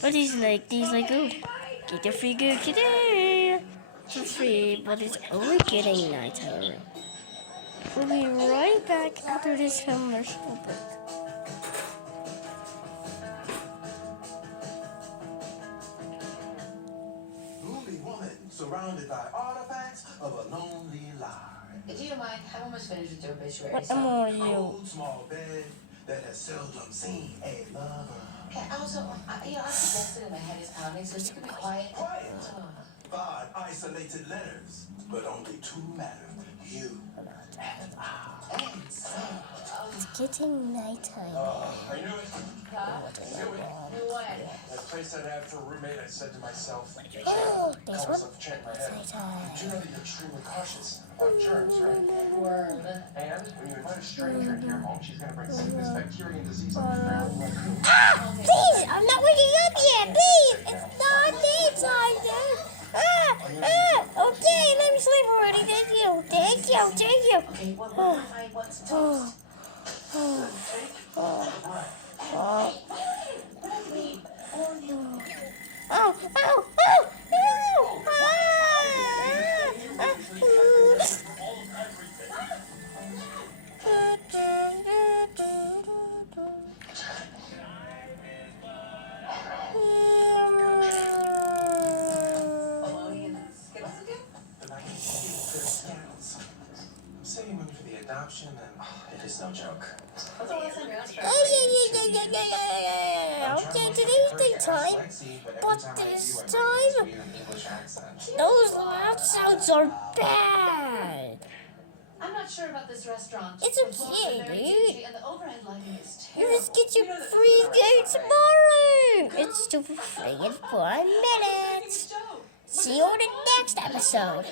But he's like, oh, get your free good today for free, but it's only getting nighttime. We'll be right back after this commercial break. Lonely woman surrounded by artifacts of a lonely life. Do you mind? I'm almost finished with your obituary. What am I you? Old small bed that has seldom seen a lover. And also, I suggested in my head is pounding, so you can be quiet. Quiet. 5 isolated letters, but only 2 matter. You and I. And so, It's getting nighttime. I knew it. what? That place I'd have for a roommate, I said to myself, Oh, there's call one. myself a chant in my head. Nighttime. You know that you're extremely cautious about germs, right? Worm. And when you invite a stranger into your home, she's going to bring sickness, bacteria, and disease on your family. Please, I'm not waking up yet. Please, it's not daytime yet. Okay, let me sleep already. Thank you. Okay, what if I want some toast? Bologna and Skittles again? The night you get their scandals. I'm saving money for the adoption, and it is no joke. What's the last time you asked for Okay, today's daytime, but this time, those loud sounds are bad. I'm not sure about this restaurant. It's The floors are okay, very dude. dingy and the overhead lighting is You terrible. just get your You know that free this is a day restaurant, right? tomorrow. It's still for free in 4 minutes. Joe. See you in the next episode.